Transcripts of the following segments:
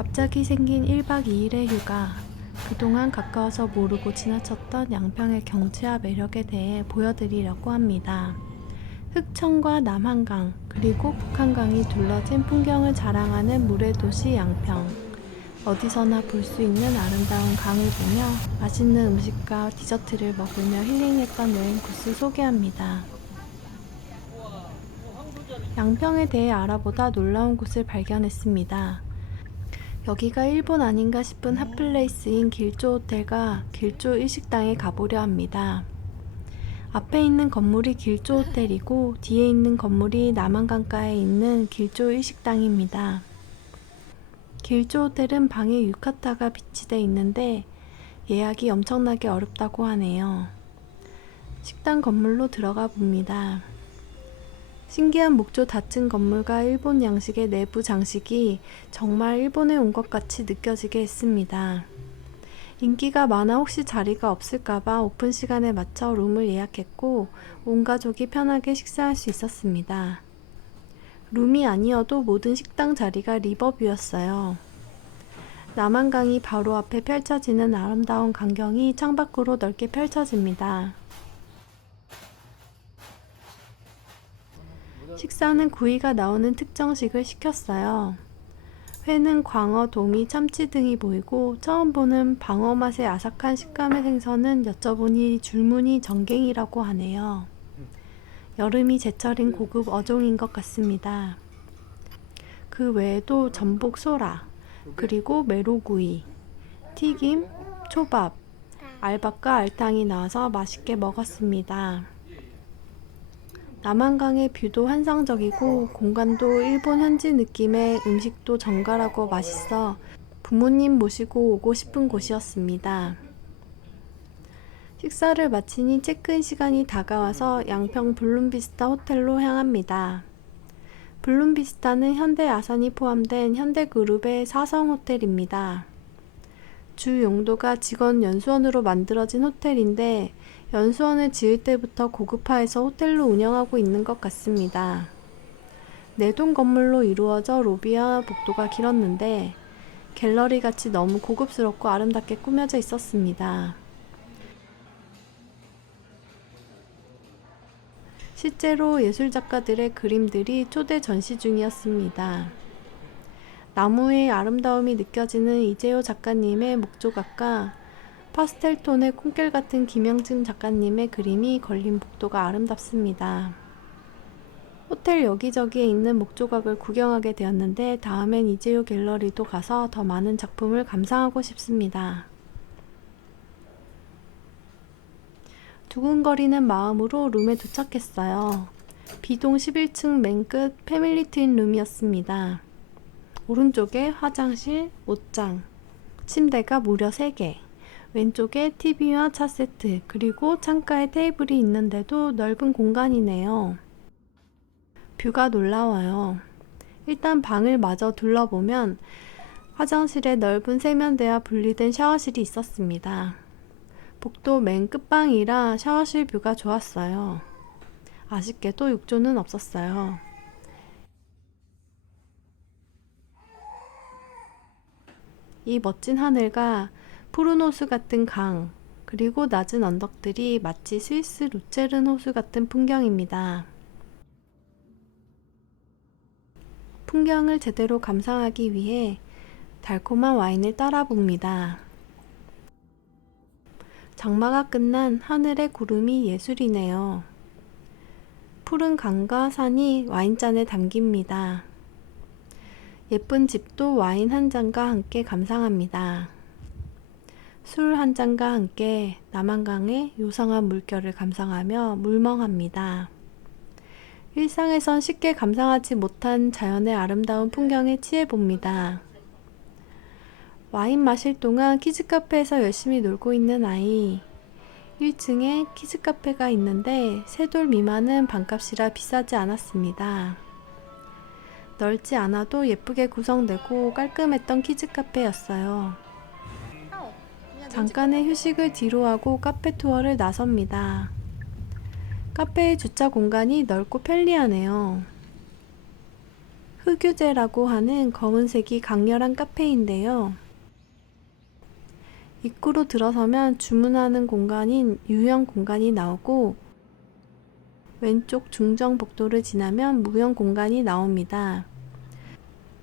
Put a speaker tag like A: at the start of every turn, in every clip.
A: 갑자기 생긴 1박 2일의 휴가. 그동안 가까워서 모르고 지나쳤던 양평의 경치와 매력에 대해 보여드리려고 합니다. 흑천과 남한강, 그리고 북한강이 둘러진 풍경을 자랑하는 물의 도시 양평. 어디서나 볼 수 있는 아름다운 강을 보며 맛있는 음식과 디저트를 먹으며 힐링했던 여행 코스 소개합니다. 양평에 대해 알아보다 놀라운 곳을 발견했습니다. 여기가 일본 아닌가 싶은 핫플레이스인 길조 호텔과 길조 일식당에 가보려 합니다. 앞에 있는 건물이 길조 호텔이고 뒤에 있는 건물이 남한강가에 있는 길조 일식당입니다. 길조 호텔은 방에 유카타가 비치돼 있는데 예약이 엄청나게 어렵다고 하네요. 식당 건물로 들어가 봅니다. 신기한 목조 닫힌 건물과 일본 양식의 내부 장식이 정말 일본에 온 것 같이 느껴지게 했습니다. 인기가 많아 혹시 자리가 없을까봐 오픈 시간에 맞춰 룸을 예약했고 온 가족이 편하게 식사할 수 있었습니다. 룸이 아니어도 모든 식당 자리가 리버뷰였어요. 남한강이 바로 앞에 펼쳐지는 아름다운 광경이 창밖으로 넓게 펼쳐집니다. 식사는 구이가 나오는 특정식을 시켰어요. 회는 광어, 도미, 참치 등이 보이고 처음 보는 방어 맛의 아삭한 식감의 생선은 여쭤보니 줄무늬 전갱이라고 하네요. 여름이 제철인 고급 어종인 것 같습니다. 그 외에도 전복 소라, 그리고 메로구이, 튀김, 초밥, 알밥과 알탕이 나와서 맛있게 먹었습니다. 남한강의 뷰도 환상적이고 공간도 일본 현지 느낌의 음식도 정갈하고 맛있어 부모님 모시고 오고 싶은 곳이었습니다. 식사를 마치니 체크인 시간이 다가와서 양평 블룸비스타 호텔로 향합니다. 블룸비스타는 현대 아산이 포함된 현대그룹의 사성 호텔입니다. 주 용도가 직원 연수원으로 만들어진 호텔인데 연수원을 지을 때부터 고급화해서 호텔로 운영하고 있는 것 같습니다. 네동 건물로 이루어져 로비와 복도가 길었는데 갤러리 같이 너무 고급스럽고 아름답게 꾸며져 있었습니다. 실제로 예술 작가들의 그림들이 초대 전시 중이었습니다. 나무의 아름다움이 느껴지는 이재호 작가님의 목조각과 파스텔 톤의 콩결 같은 김영진 작가님의 그림이 걸린 복도가 아름답습니다. 호텔 여기저기에 있는 목조각을 구경하게 되었는데 다음엔 이재호 갤러리도 가서 더 많은 작품을 감상하고 싶습니다. 두근거리는 마음으로 룸에 도착했어요. 비동 11층 맨 끝 패밀리 트윈 룸이었습니다. 오른쪽에 화장실, 옷장, 침대가 무려 3개. 왼쪽에 TV와 차 세트, 그리고 창가에 테이블이 있는데도 넓은 공간이네요. 뷰가 놀라워요. 일단 방을 마저 둘러보면 화장실에 넓은 세면대와 분리된 샤워실이 있었습니다. 복도 맨 끝방이라 샤워실 뷰가 좋았어요. 아쉽게도 욕조는 없었어요. 이 멋진 하늘과 푸른 호수 같은 강, 그리고 낮은 언덕들이 마치 스위스 루체른 호수 같은 풍경입니다. 풍경을 제대로 감상하기 위해 달콤한 와인을 따라 봅니다. 장마가 끝난 하늘의 구름이 예술이네요. 푸른 강과 산이 와인잔에 담깁니다. 예쁜 집도 와인 한 잔과 함께 감상합니다. 술 한 잔과 함께 남한강의 요상한 물결을 감상하며 물멍합니다. 일상에선 쉽게 감상하지 못한 자연의 아름다운 풍경에 취해 봅니다. 와인 마실 동안 키즈카페에서 열심히 놀고 있는 아이. 1층에 키즈카페가 있는데 세돌 미만은 방값이라 비싸지 않았습니다. 넓지 않아도 예쁘게 구성되고 깔끔했던 키즈카페였어요. 잠깐의 휴식을 뒤로하고 카페 투어를 나섭니다. 카페의 주차 공간이 넓고 편리하네요. 흑유제라고 하는 검은색이 강렬한 카페인데요. 입구로 들어서면 주문하는 공간인 유형 공간이 나오고 왼쪽 중정 복도를 지나면 무형 공간이 나옵니다.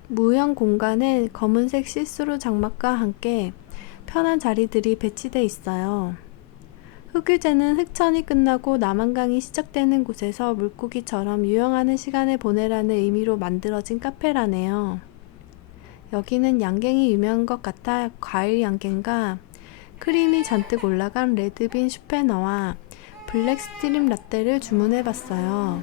A: 무형 공간은 검은색 시스루 장막과 함께 편한 자리들이 배치돼 있어요. 흑유제는 흑천이 끝나고 남한강이 시작되는 곳에서 물고기처럼 유영하는 시간을 보내라는 의미로 만들어진 카페라네요. 여기는 양갱이 유명한 것 같아 과일 양갱과 크림이 잔뜩 올라간 레드빈 슈페너와 블랙 스트림 라떼를 주문해 봤어요.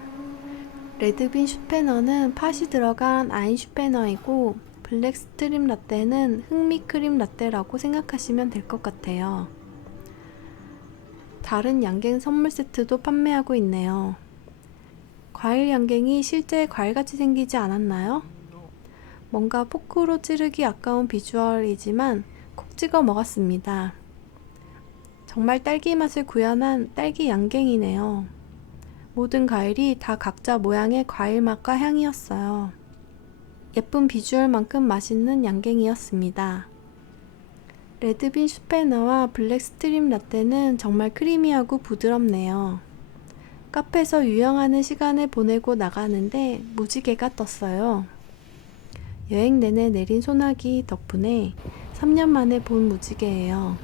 A: 레드빈 슈페너는 팥이 들어간 아인 슈페너이고 블랙 스트림 라떼는 흑미 크림 라떼라고 생각하시면 될 것 같아요. 다른 양갱 선물 세트도 판매하고 있네요. 과일 양갱이 실제 과일같이 생기지 않았나요? 뭔가 포크로 찌르기 아까운 비주얼이지만 콕 찍어 먹었습니다. 정말 딸기 맛을 구현한 딸기 양갱이네요. 모든 과일이 다 각자 모양의 과일 맛과 향이었어요. 예쁜 비주얼만큼 맛있는 양갱이었습니다. 레드빈 슈페너와 블랙 스트림 라떼는 정말 크리미하고 부드럽네요. 카페에서 유영하는 시간을 보내고 나가는데 무지개가 떴어요. 여행 내내 내린 소나기 덕분에 3년 만에 본 무지개예요.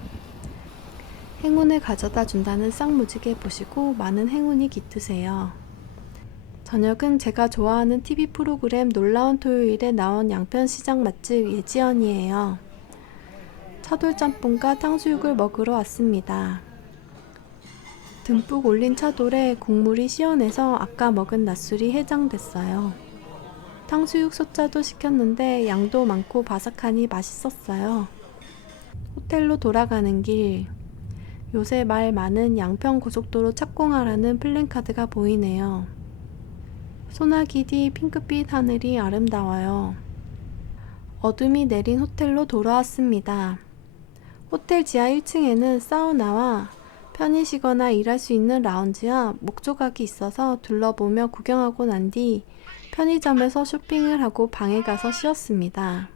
A: 행운을 가져다 준다는 쌍무지개 보시고 많은 행운이 깃드세요. 저녁은 제가 좋아하는 TV 프로그램 놀라운 토요일에 나온 양편시장 맛집 예지연이에요. 차돌짬뽕과 탕수육을 먹으러 왔습니다. 듬뿍 올린 차돌에 국물이 시원해서 아까 먹은 낮술이 해장됐어요. 탕수육 소짜도 시켰는데 양도 많고 바삭하니 맛있었어요. 호텔로 돌아가는 길. 요새 말 많은 양평 고속도로 착공하라는 플랜카드가 보이네요. 소나기 뒤 핑크빛 하늘이 아름다워요. 어둠이 내린 호텔로 돌아왔습니다. 호텔 지하 1층에는 사우나와 편히 쉬거나 일할 수 있는 라운지와 목조각이 있어서 둘러보며 구경하고 난 뒤 편의점에서 쇼핑을 하고 방에 가서 쉬었습니다.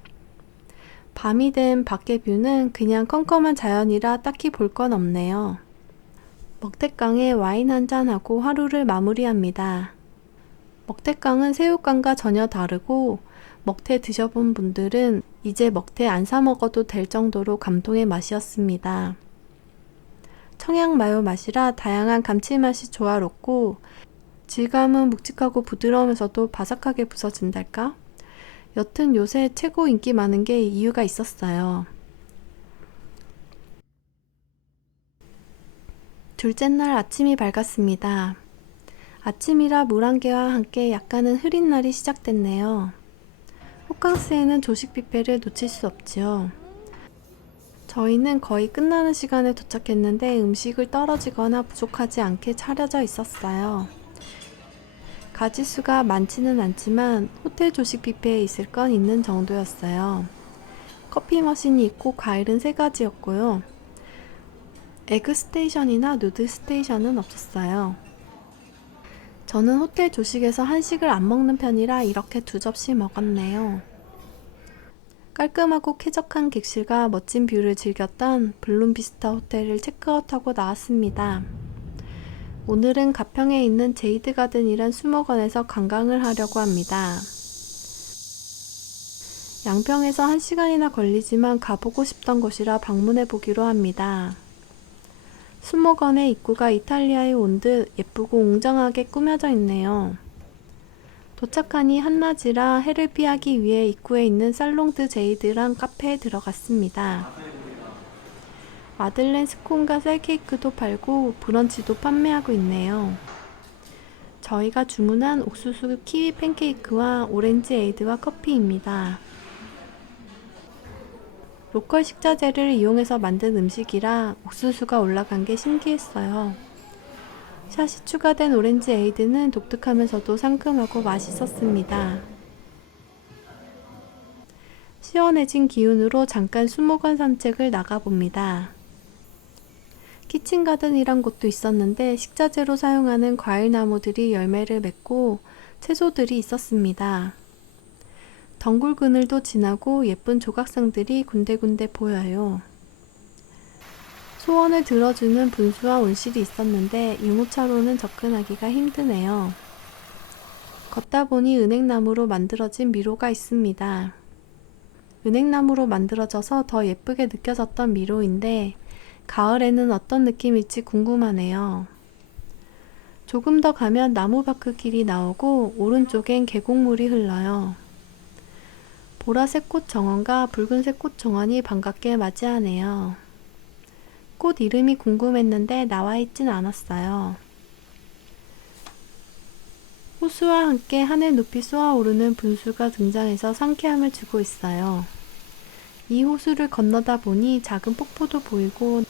A: 밤이 된 밖의 뷰는 그냥 컴컴한 자연이라 딱히 볼 건 없네요. 먹태강에 와인 한 잔하고 하루를 마무리합니다. 먹태강은 새우깡과 전혀 다르고 먹태 드셔본 분들은 이제 먹태 안 사 먹어도 될 정도로 감동의 맛이었습니다. 청양 마요 맛이라 다양한 감칠맛이 조화롭고 질감은 묵직하고 부드러우면서도 바삭하게 부서진달까? 여튼 요새 최고 인기 많은 게 이유가 있었어요. 둘째 날 아침이 밝았습니다. 아침이라 물안개와 함께 약간은 흐린 날이 시작됐네요. 호캉스에는 조식 뷔페를 놓칠 수 없지요. 저희는 거의 끝나는 시간에 도착했는데 음식을 떨어지거나 부족하지 않게 차려져 있었어요. 가지수가 많지는 않지만 호텔 조식 뷔페에 있을 건 있는 정도였어요. 커피 머신이 있고 과일은 세 가지였고요. 에그 스테이션이나 누드 스테이션은 없었어요. 저는 호텔 조식에서 한식을 안 먹는 편이라 이렇게 두 접시 먹었네요. 깔끔하고 쾌적한 객실과 멋진 뷰를 즐겼던 블룸비스타 호텔을 체크아웃하고 나왔습니다. 오늘은 가평에 있는 제이드 가든이란 수목원에서 관광을 하려고 합니다. 양평에서 한 시간이나 걸리지만 가보고 싶던 곳이라 방문해 보기로 합니다. 수목원의 입구가 이탈리아에 온 듯 예쁘고 웅장하게 꾸며져 있네요. 도착하니 한낮이라 해를 피하기 위해 입구에 있는 살롱드 제이드란 카페에 들어갔습니다. 마들렌 스콘과 쌀케이크도 팔고 브런치도 판매하고 있네요. 저희가 주문한 옥수수 키위 팬케이크와 오렌지 에이드와 커피입니다. 로컬 식자재를 이용해서 만든 음식이라 옥수수가 올라간 게 신기했어요. 샷이 추가된 오렌지 에이드는 독특하면서도 상큼하고 맛있었습니다. 시원해진 기운으로 잠깐 수목원 산책을 나가봅니다. 키친가든이란 곳도 있었는데 식자재로 사용하는 과일 나무들이 열매를 맺고 채소들이 있었습니다. 덩굴 그늘도 지나고 예쁜 조각상들이 군데군데 보여요. 소원을 들어주는 분수와 온실이 있었는데 유모차로는 접근하기가 힘드네요. 걷다 보니 은행나무로 만들어진 미로가 있습니다. 은행나무로 만들어져서 더 예쁘게 느껴졌던 미로인데 가을에는 어떤 느낌일지 궁금하네요. 조금 더 가면 나무 바크 길이 나오고 오른쪽엔 계곡물이 흘러요. 보라색 꽃 정원과 붉은색 꽃 정원이 반갑게 맞이하네요. 꽃 이름이 궁금했는데 나와 있진 않았어요. 호수와 함께 하늘 높이 쏘아오르는 분수가 등장해서 상쾌함을 주고 있어요. 이 호수를 건너다 보니 작은 폭포도 보이고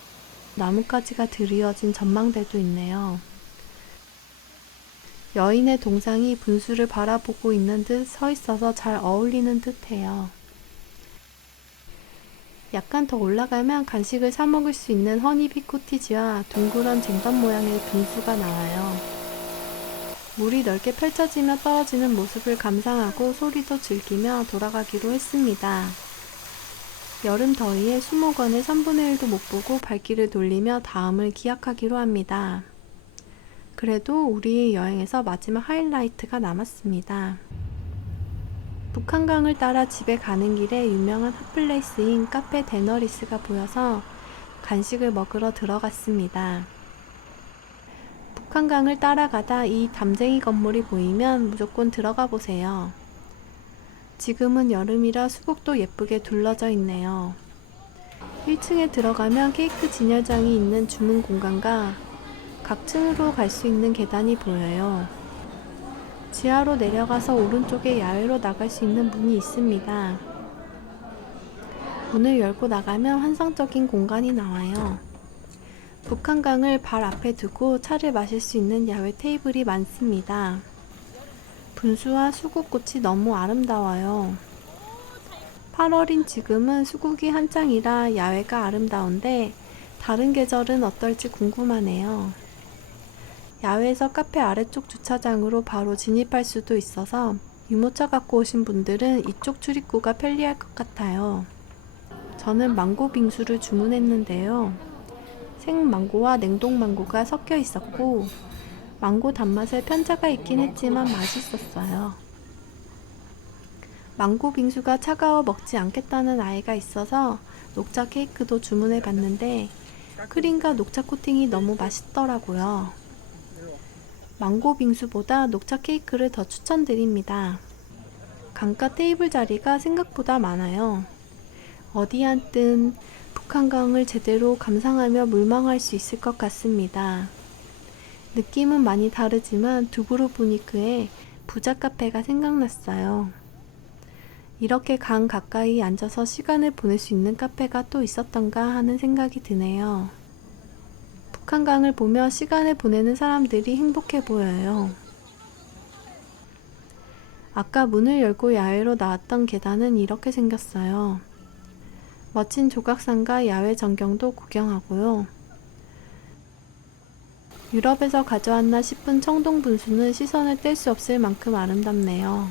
A: 나뭇가지가 드리워진 전망대도 있네요. 여인의 동상이 분수를 바라보고 있는 듯 서 있어서 잘 어울리는 듯 해요. 약간 더 올라가면 간식을 사 먹을 수 있는 허니비 코티지와 둥그런 쟁반 모양의 분수가 나와요. 물이 넓게 펼쳐지며 떨어지는 모습을 감상하고 소리도 즐기며 돌아가기로 했습니다. 여름 더위에 수목원의 3분의 1도 못 보고 발길을 돌리며 다음을 기약하기로 합니다. 그래도 우리의 여행에서 마지막 하이라이트가 남았습니다. 북한강을 따라 집에 가는 길에 유명한 핫플레이스인 카페 데너리스가 보여서 간식을 먹으러 들어갔습니다. 북한강을 따라가다 이 담쟁이 건물이 보이면 무조건 들어가 보세요. 지금은 여름이라 수국도 예쁘게 둘러져 있네요. 1층에 들어가면 케이크 진열장이 있는 주문 공간과 각 층으로 갈 수 있는 계단이 보여요. 지하로 내려가서 오른쪽에 야외로 나갈 수 있는 문이 있습니다. 문을 열고 나가면 환상적인 공간이 나와요. 북한강을 발 앞에 두고 차를 마실 수 있는 야외 테이블이 많습니다. 분수와 수국꽃이 너무 아름다워요. 8월인 지금은 수국이 한창이라 야외가 아름다운데 다른 계절은 어떨지 궁금하네요. 야외에서 카페 아래쪽 주차장으로 바로 진입할 수도 있어서 유모차 갖고 오신 분들은 이쪽 출입구가 편리할 것 같아요. 저는 망고 빙수를 주문했는데요. 생망고와 냉동망고가 섞여 있었고 망고 단맛에 편차가 있긴 했지만 맛있었어요. 망고 빙수가 차가워 먹지 않겠다는 아이가 있어서 녹차 케이크도 주문해 봤는데 크림과 녹차 코팅이 너무 맛있더라고요. 망고 빙수보다 녹차 케이크를 더 추천드립니다. 강가 테이블 자리가 생각보다 많아요. 어디 앉든 북한강을 제대로 감상하며 물망할 수 있을 것 같습니다. 느낌은 많이 다르지만 두브로브니크의 부자 카페가 생각났어요. 이렇게 강 가까이 앉아서 시간을 보낼 수 있는 카페가 또 있었던가 하는 생각이 드네요. 북한강을 보며 시간을 보내는 사람들이 행복해 보여요. 아까 문을 열고 야외로 나왔던 계단은 이렇게 생겼어요. 멋진 조각상과 야외 전경도 구경하고요. 유럽에서 가져왔나 싶은 청동 분수는 시선을 뗄 수 없을 만큼 아름답네요.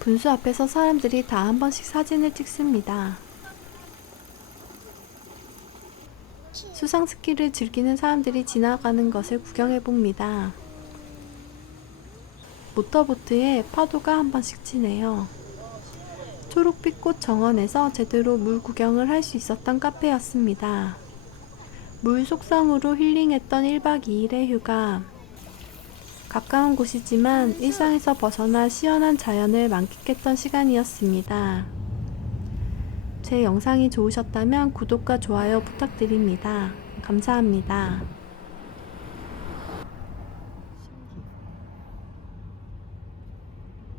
A: 분수 앞에서 사람들이 다 한 번씩 사진을 찍습니다. 수상 스키를 즐기는 사람들이 지나가는 것을 구경해 봅니다. 모터보트에 파도가 한 번씩 치네요. 초록빛 꽃 정원에서 제대로 물 구경을 할 수 있었던 카페였습니다. 물 속성으로 힐링했던 1박 2일의 휴가. 가까운 곳이지만 일상에서 벗어나 시원한 자연을 만끽했던 시간이었습니다. 제 영상이 좋으셨다면 구독과 좋아요 부탁드립니다. 감사합니다.